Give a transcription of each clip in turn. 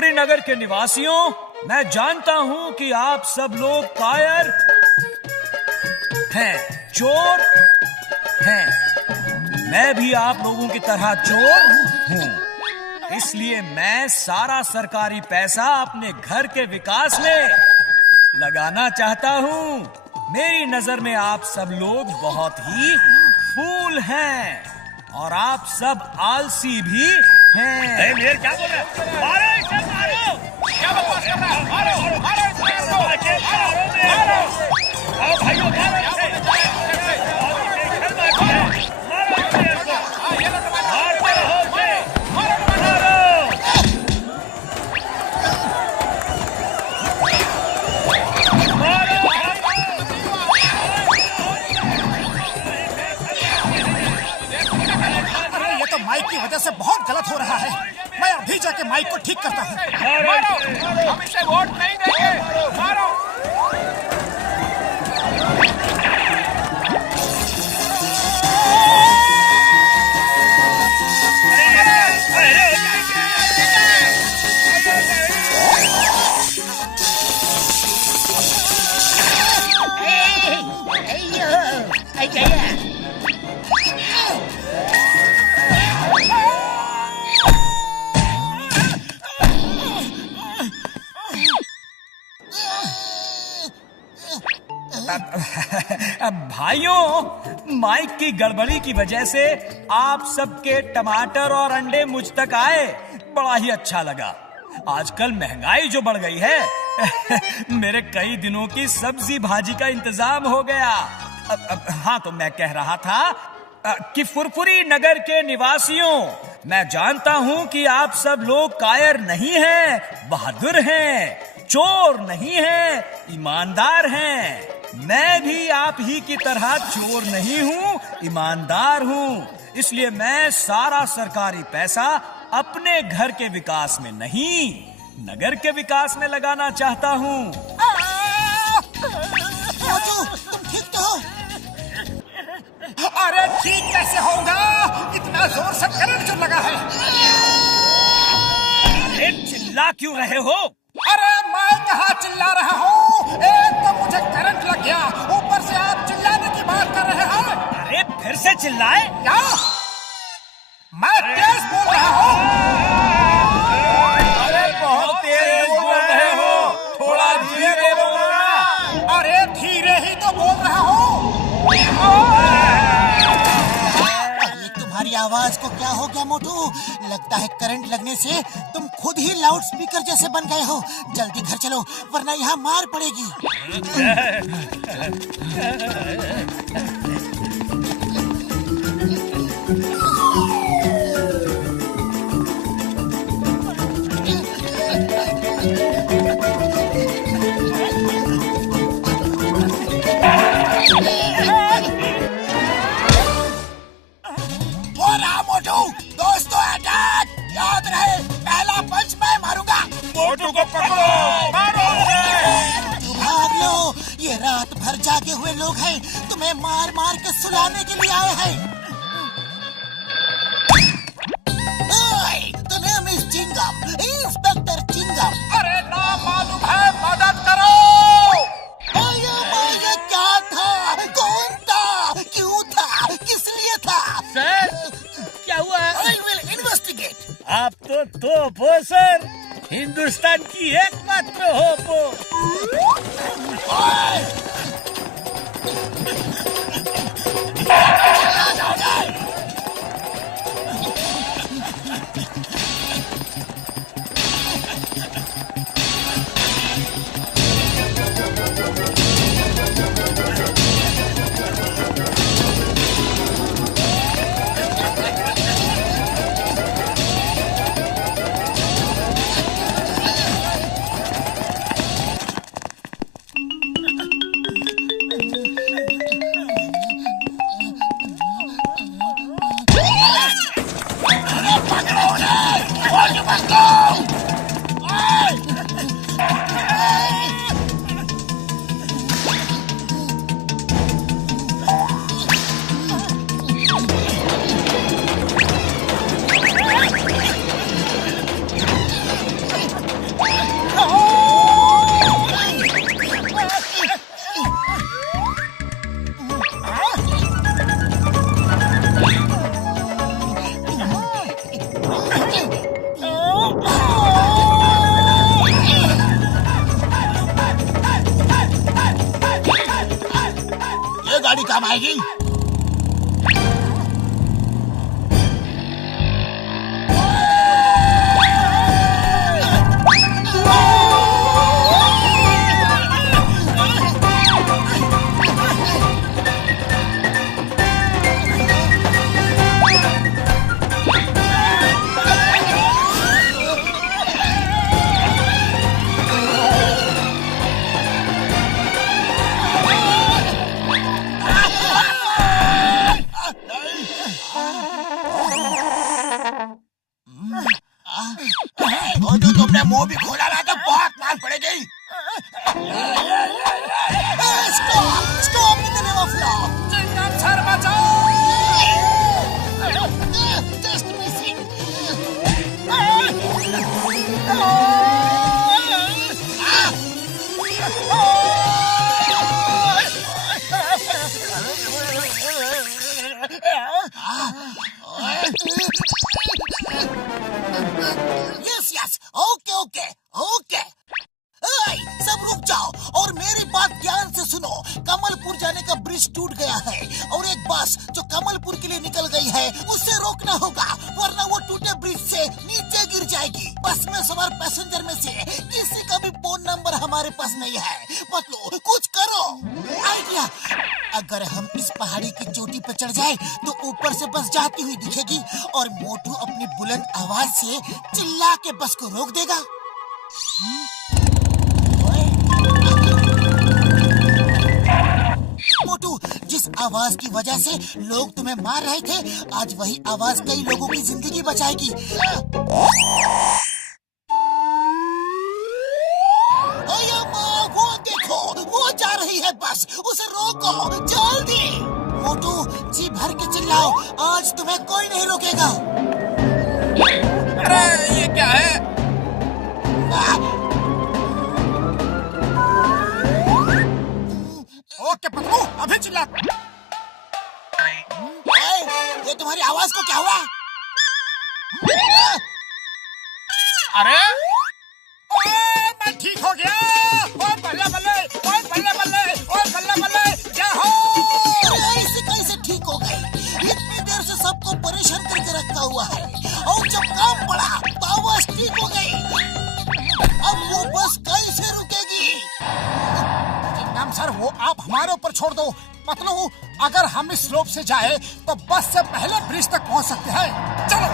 फुरफुरी नगर के निवासियों, मैं जानता हूं कि आप सब लोग कायर हैं, चोर हैं। मैं भी आप लोगों की तरह चोर हूं, इसलिए मैं सारा सरकारी पैसा अपने घर के विकास में लगाना चाहता हूं। मेरी नजर में आप सब लोग बहुत ही फूल हैं और आप सब आलसी भी हैं। क्या बोल रहा है? मारो इसे, मारो! क्या बकवास कर रहा है? मारो, मारो इसे, मारो! आओ भाइयों, मारो इसे! माइक की वजह से बहुत गलत हो रहा है। मैं अभी जाके माइक को ठीक करता हूँ। मारो! हम इसे वोट नहीं देंगे। मारो! भाइयों, माइक की गड़बड़ी की वजह से आप सबके टमाटर और अंडे मुझ तक आए, बड़ा ही अच्छा लगा। आजकल महंगाई जो बढ़ गई है मेरे कई दिनों की सब्जी भाजी का इंतजाम हो गया। हाँ, तो मैं कह रहा था कि फुरफुरी नगर के निवासियों, मैं जानता हूं कि आप सब लोग कायर नहीं हैं, बहादुर हैं, चोर नहीं हैं, ईमानदार हैं। मैं भी आप ही की तरह चोर नहीं हूँ, ईमानदार हूँ। इसलिए मैं सारा सरकारी पैसा अपने घर के विकास में नहीं, नगर के विकास में लगाना चाहता हूँ। तुम ठीक तो हो? अरे ठीक कैसे होगा? इतना जोर से करंट जो लगा है। अरे चिल्ला क्यों रहे हो? अरे मैं कहाँ चिल्ला रहा हूँ? एक तो मुझे करंट लग गया, ऊपर से आप चिल्लाने की बात कर रहे हैं। अरे फिर से चिल्लाए? क्या? मैं तेज बोल रहा हूँ। अरे बहुत तेज बोल रहे हो, थोड़ा धीरे बोलना। अरे धीरे ही तो बोल रहा हूँ। अरे तुम्हारी आवाज को क्या हो गया मोटू? लगता है करंट लगने से तुम खुद ही लाउड स्पीकर जैसे बन गए हो। जल्दी घर चलो वरना यहाँ मार पड़ेगी। दोस्तों अटैक! याद रहे, पहला पंच मैं मारूंगा। मोटू को पकड़ो, मारो उसे! भाग लो, ये रात भर जागे हुए लोग हैं, तुम्हें मार मार के सुलाने के लिए आए हैं। तुम्हें मिस चिंगम, इंस्पेक्टर चिंगम। अरे ना मालूम है, मदद करो। ये क्या था? कौन था? क्यों था? किस लिए था? सर, क्या हुआ? I will investigate. आप तो तोप हो सर, हिंदुस्तान की एकमात्र होप हो। बड़ी काम आएगी। मोटू तुमने मुंह भी खोला ना तो बहुत मार पड़ेगी। Stop in the name of law. Chingum sir बचाओ। Just missing. Yes yes, okay okay okay. सब रुक जाओ और मेरी बात ध्यान से सुनो। कमलपुर जाने का ब्रिज टूट गया है और एक बस जो कमलपुर के लिए निकल गई है उसे रोकना होगा, वरना वो टूटे ब्रिज से नीचे गिर जाएगी। बस में सवार पैसेंजर में से किसी का भी फोन नंबर हमारे पास नहीं है। पतलू कुछ करो। आइडिया, अगर हम इस पहाड़ी की चोटी पर चढ़ जाए तो ऊपर से बस जाती हुई दिखेगी और मोटू अपनी बुलंद आवाज से चिल्ला के बस को रोक देगा। मोटू, जिस आवाज की वजह से लोग तुम्हें मार रहे थे, आज वही आवाज कई लोगों की जिंदगी बचाएगी। वो देखो, वो जा रही है बस, उसे रोको जल्दी। मोटू जी भर के चिल्लाओ, आज तुम्हें कोई नहीं रोकेगा। अरे ये क्या है? ओके पतलू, अभी चिल्ला। ये तुम्हारी आवाज को क्या हुआ? अरे मैं ठीक हो गया। ओए बल्ले बल्ले, ओए बल्ले बल्ले, ओए बल्ले बल्ले, जय हो। ऐसे कैसे ठीक हो गई? इतनी देर से सबको परेशान करके रखा हुआ है और जब काम पड़ा तो आवाज ठीक हो गई। अब वो बस कैसे रुकेगी? चिंगम सर, वो आप हमारे ऊपर छोड़ दो। पतलू, अगर हम इस स्लोप से जाए तो बस से पहले ब्रिज तक पहुंच सकते हैं। चलो।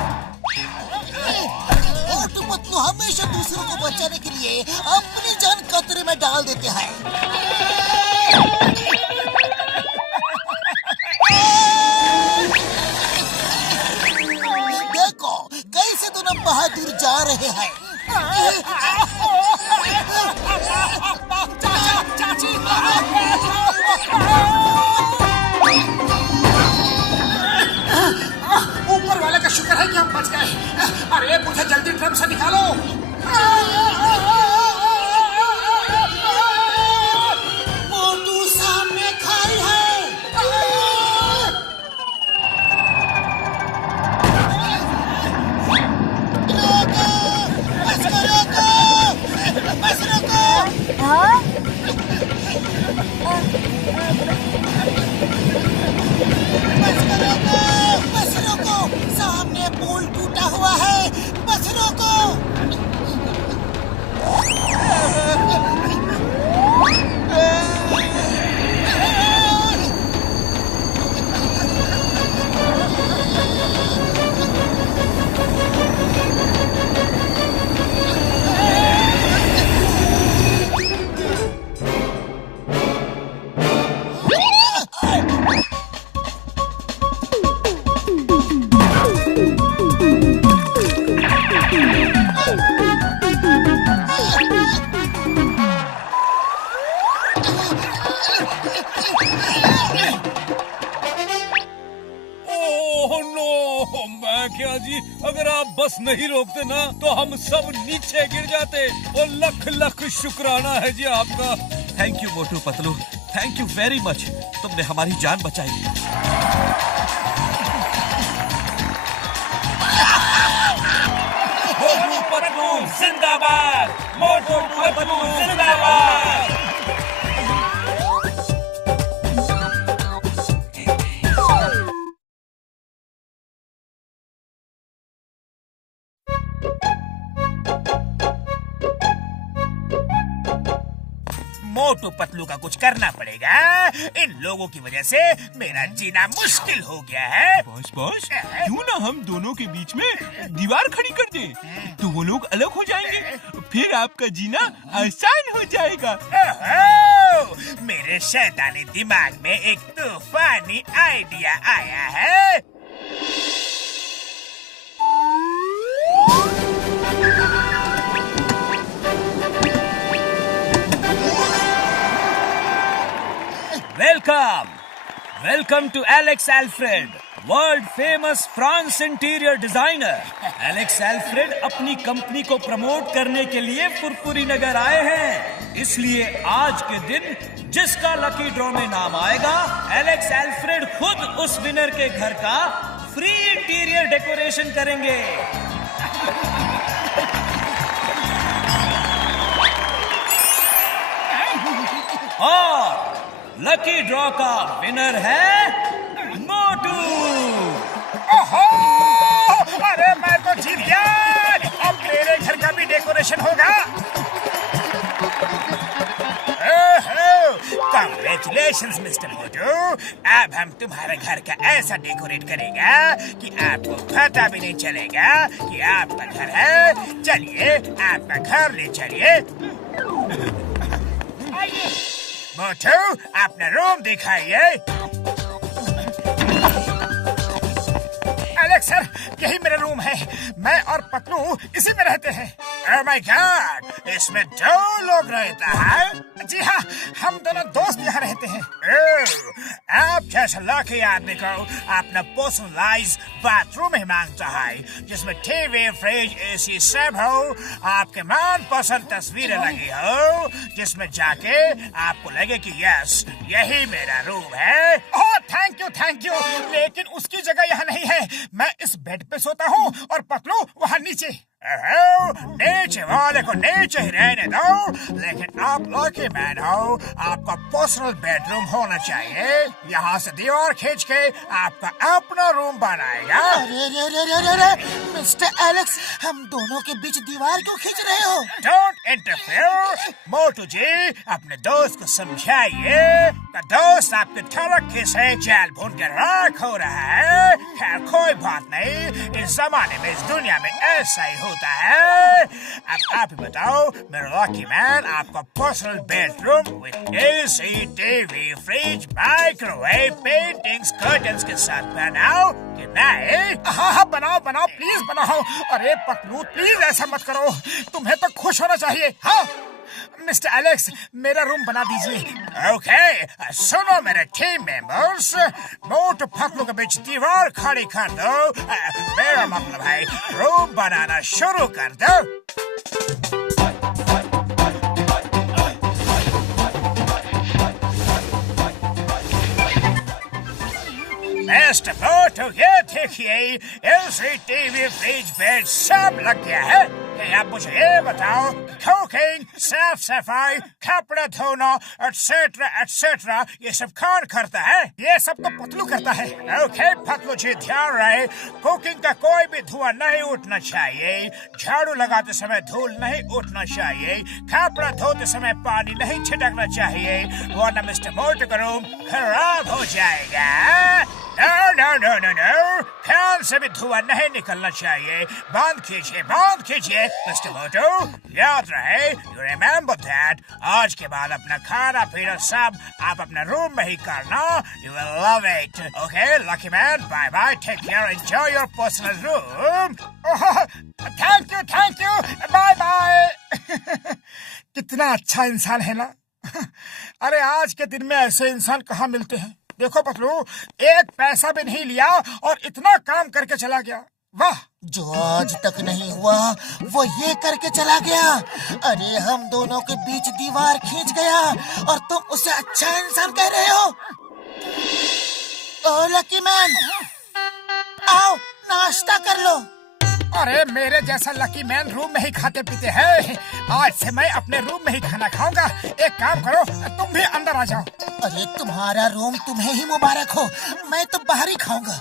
पतलू हमेशा दूसरों को बचाने के लिए अपनी जान खतरे में डाल देते हैं। देखो कैसे दोनों बहादुर जा रहे हैं। चाची, ऊपर वाले का शुक्र है कि हम बच गए। अरे मुझे जल्दी ट्रम से निकालो। मोटू सामने खाई है। रोको, बस को रोको, बस रोको। हाँ? बस रोको, सामने पुल टूटा हुआ है, बस रोको। क्या जी, अगर आप बस नहीं रोकते ना तो हम सब नीचे गिर जाते। और लख लख शुक्राना है जी आपका। Thank you Motu Patlu, thank you very much. तुमने हमारी जान बचाई। मोटू पतलू जिंदाबाद, मोटू पतलू जिंदाबाद। मोटू पतलू का कुछ करना पड़ेगा। इन लोगों की वजह से मेरा जीना मुश्किल हो गया है। बॉस क्यों ना हम दोनों के बीच में दीवार खड़ी कर दें, तो वो लोग अलग हो जाएंगे, फिर आपका जीना आसान हो जाएगा। ओहो, मेरे शैतानी दिमाग में एक तूफानी आइडिया आया है। Welcome to Alex Alfred, world famous France interior designer. Alex Alfred अपनी कंपनी को प्रमोट करने के लिए फुरफुरी नगर आए हैं। इसलिए आज के दिन जिसका लकी ड्रॉ में नाम आएगा, एलेक्स एल्फ्रेड खुद उस विनर के घर का फ्री इंटीरियर डेकोरेशन करेंगे। और लकी ड्रॉ का विनर है मोटू। ओहो, अरे मैं तो जीत गया। अब मेरे घर का भी डेकोरेशन होगा। कांग्रेचुलेशंस मिस्टर मोटू। अब हम तुम्हारे घर का ऐसा डेकोरेट करेंगे कि आपको पता भी नहीं चलेगा कि आपका घर है। चलिए आपका घर ले चलिए। मोटू, अपना रूम दिखाइए। एलेक्स सर, यही मेरा रूम है। मैं और पतलू इसी में रहते हैं। ओह माय गॉड, इसमें 2 लोग रहता है। जी हाँ, हम दोनों दोस्त यहाँ रहते हैं। ओह, आप जैसा लकी आदमी को अपना पर्सनलाइज बाथरूम ही मांगता है, जिसमें टीवी, फ्रिज, एसी सब हो, आपके मनपसंद तस्वीरें लगी हो, जिसमें जाके आपको लगे कि यस, यही मेरा रूम है। ओह थैंक यू, लेकिन उसकी जगह यहाँ नहीं है। मैं इस बेड पे सोता हूँ और पतलू वहाँ नीचे। नीचे वाले को नीचे ही रहने दो, लेकिन आप लकी मैन हो, आपका पर्सनल बेडरूम होना चाहिए। यहाँ से दीवार खींच के आपका अपना रूम बनाएगा। अरे मिस्टर एलेक्स, हम दोनों के बीच दीवार क्यों खींच रहे हो? Don't interfere. मोटू जी, अपने दोस्त को समझाइए। दोस्त आपके तरक्की से जाल भून के राख हो रहा है। खैर कोई बात नहीं, इस जमाने में, इस दुनिया में ऐसा ही होता है। अब आप ही बताओ मेरा लकी मैन, आपका personal bedroom with AC, TV, fridge, microwave, paintings, curtains के साथ बनाओ कि नहीं? हाँ, बनाओ प्लीज बनाओ। अरे पतलू, प्लीज ऐसा मत करो, तुम्हें तो खुश होना चाहिए। हाँ मिस्टर एलेक्स, मेरा रूम बना दीजिए। ओके, सुनो मेरे टीम मेंबर्स, मोटू पतलू के बीच दीवार खड़ी कर दो। मेरा मतलब है रूम बनाना शुरू कर दो। मिस्टर मोटू, ये देखिए, एसी, टीवी, फ्रिज, बेड सब लग गया है। आप मुझे ये बताओ, कुकिंग, साफ सफाई, कपड़े धोना, एटसेट्रा एटसेट्रा, ये सब कौन करता है? ये सब तो पतलू करता है। ओके पतलू जी, ध्यान रहे, कुकिंग का कोई भी धुआं नहीं उठना चाहिए, झाड़ू लगाते समय धूल नहीं उठना चाहिए, कपड़ा धोते समय पानी नहीं छिड़कना चाहिए, वरना मिस्टर मोटू का रूम खराब हो जाएगा। नो, फैन से भी धुआं नहीं निकलना चाहिए। बंद कीजिए मिस्टर मोटू। याद रहे, यू रिमेम्बर दैट। आज के बाद अपना खाना पीना सब आप अपने रूम में ही करना। You will love it. Okay lucky man, bye bye, take care, enjoy your personal room. Thank you, bye bye. कितना अच्छा इंसान है ना। अरे आज के दिन में ऐसे इंसान कहाँ मिलते हैं। देखो पतलू, एक पैसा भी नहीं लिया और इतना काम करके चला गया। वाह, जो आज तक नहीं हुआ वो ये करके चला गया। अरे हम दोनों के बीच दीवार खींच गया और तुम उसे अच्छा इंसान कह रहे हो? ओ लकी मैन, आओ नाश्ता कर लो। अरे मेरे जैसा लकी मैन रूम में ही खाते पीते हैं। आज से मैं अपने रूम में ही खाना खाऊंगा। एक काम करो, तुम भी अंदर आ जाओ। अरे तुम्हारा रूम तुम्हें ही मुबारक हो, मैं तो बाहर ही खाऊंगा।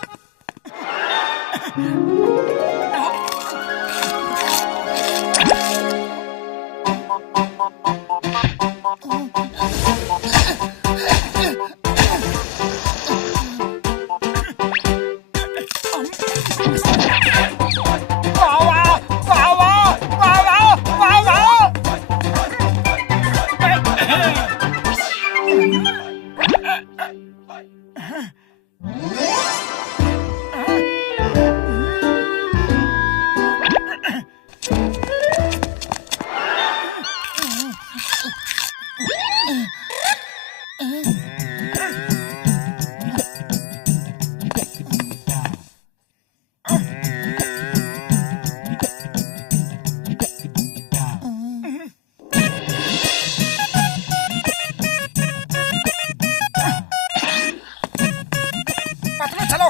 पतलू चलो,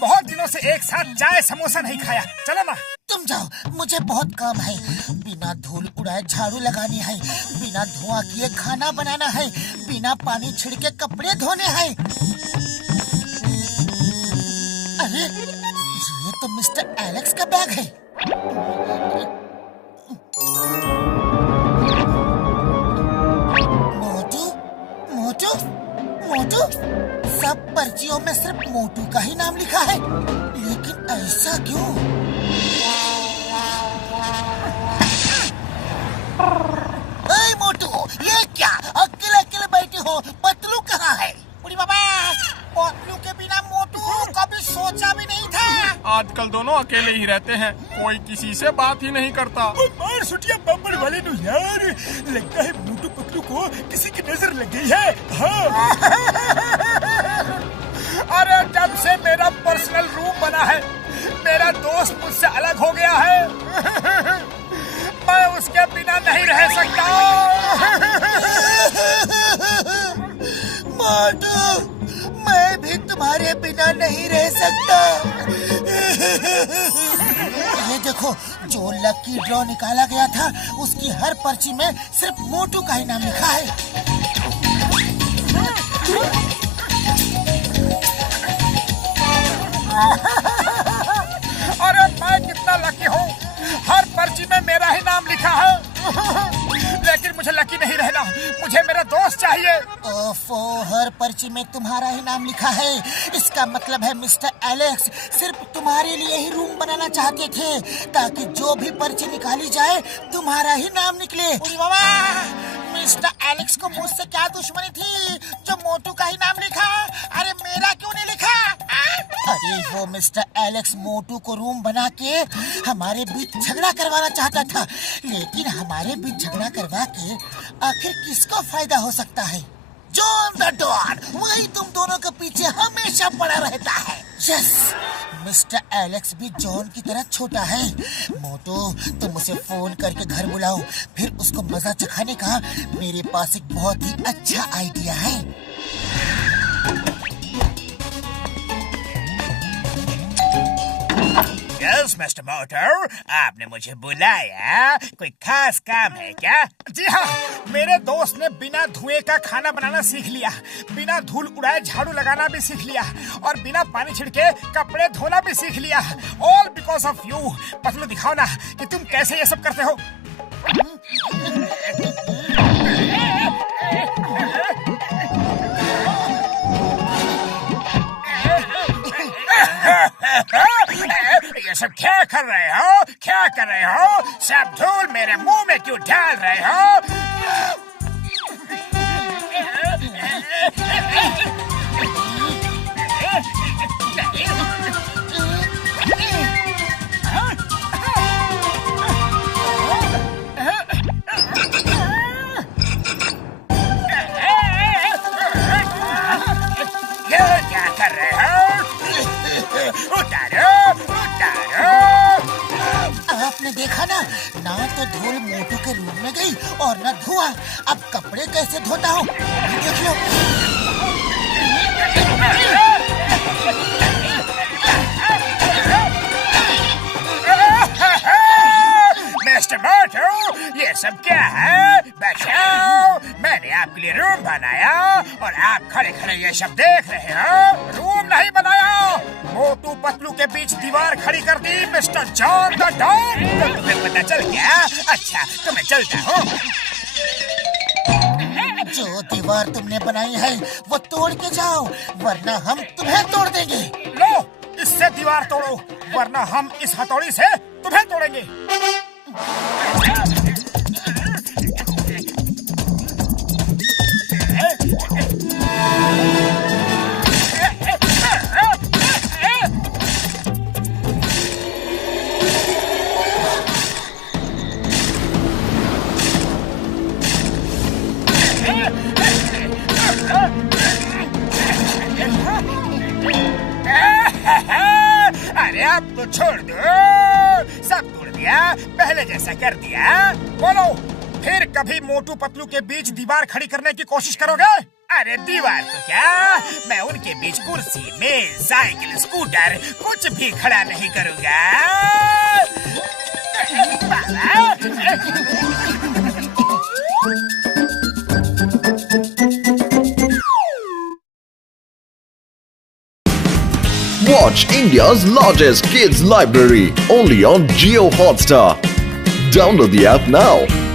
बहुत दिनों से एक साथ चाय समोसा नहीं खाया, चलो ना। तुम जाओ, मुझे बहुत काम है। बिना धूल उड़ाए झाड़ू लगानी है, बिना धुआं किए खाना बनाना है, बिना पानी छिड़के कपड़े धोने हैं। अरे ये तो मिस्टर एलेक्स का बैग है। मोटू मोटू मोटू, सब पर्चियों में सिर्फ मोटू का ही नाम लिखा है, लेकिन ऐसा क्यों? ए मोटू, ये क्या अकेले अकेले बैठे हो? पतलू कहाँ है? बुढ़ी बाबा, पतलू के बिना मोटू कभी सोचा भी नहीं था। आजकल दोनों अकेले ही रहते हैं, कोई किसी से बात ही नहीं करता। मार सुटिया बब्बर वाले नु यार, लगता है मोटू पतलू को किसी की नजर लग गई है। हाँ। अरे जब से मेरा पर्सनल रूम बना है, मेरा दोस्त मुझसे अलग हो गया है। मैं उसके बिना नहीं रह सकता। मोटू, मैं भी तुम्हारे बिना नहीं रह सकता। ये देखो, जो लकी ड्रॉ निकाला गया था, उसकी हर पर्ची में सिर्फ मोटू का ही नाम लिखा है। अरे मैं कितना लकी हूँ, हर पर्ची में मेरा ही नाम लिखा है। लेकिन मुझे लकी नहीं रहना, मुझे मेरा दोस्त चाहिए। ओफो, हर पर्ची में तुम्हारा ही नाम लिखा है। इसका मतलब है मिस्टर एलेक्स सिर्फ तुम्हारे लिए ही रूम बनाना चाहते थे, ताकि जो भी पर्ची निकाली जाए तुम्हारा ही नाम निकले। अरे बाबा, मिस्टर एलेक्स को मुझसे क्या दुश्मनी थी जो मोटू का ही नाम लिखा? अरे मेरा क्यों नहीं लिखा? अरे वो मिस्टर एलेक्स मोटू को रूम बना के हमारे बीच झगड़ा करवाना चाहता था, लेकिन हमारे बीच झगड़ा करवा के आखिर किसको फायदा हो सकता है? जॉन द डॉन, वही तुम दोनों के पीछे हमेशा पड़ा रहता है। यस, मिस्टर एलेक्स भी जॉन की तरह छोटा है। मोटू, तुम उसे फोन करके घर बुलाओ, फिर उसको मजा चखाने का मेरे पास एक बहुत ही अच्छा आइडिया है। यस मिस्टर मोटर, आपने मुझे बुलाया, कोई खास काम है क्या? जी हाँ, मेरे दोस्त ने बिना धुएं का खाना बनाना सीख लिया, बिना धूल उड़ाए झाड़ू लगाना भी सीख लिया, और बिना पानी छिड़के कपड़े धोना भी सीख लिया। All because of you. Patlu, दिखाओ ना कि तुम कैसे ये सब करते हो। ये सब क्या कर रहे हो? क्या कर रहे हो? सब धूल मेरे मुंह में क्यों डाल रहे हो? ये क्या कर रहे हो? उतारो, उतारो। आपने देखा ना, ना तो धूल मोटू के रूम में गई और ना धुआं। अब कपड़े कैसे धोता हूँ देख लो। मिस्टर मोटू, ये सब क्या है? बचाओ, मैंने आपके लिए रूम बनाया और आप खड़े खड़े ये सब देख रहे हो। रूम नहीं बनाया, मोटू पतलू के बीच दीवार खड़ी कर दी मिस्टर जॉन द डॉन। तो तुम्हें पता चल गया? अच्छा, तो मैं चलता हूँ। जो दीवार तुमने बनाई है वो तोड़ के जाओ, वरना हम तुम्हें तोड़ देंगे। लो, इससे दीवार तोड़ो, वरना हम इस हथौड़ी से तुम्हें तोड़ेंगे। छोड़ दो, सब तोड़ दिया, पहले जैसा कर दिया। बोलो, फिर कभी मोटू पतलू के बीच दीवार खड़ी करने की कोशिश करोगे? अरे दीवार तो क्या, मैं उनके बीच कुर्सी, मेज, साइकिल, स्कूटर कुछ भी खड़ा नहीं करूंगा। Watch India's largest kids library only on Jio Hotstar. Download the app now.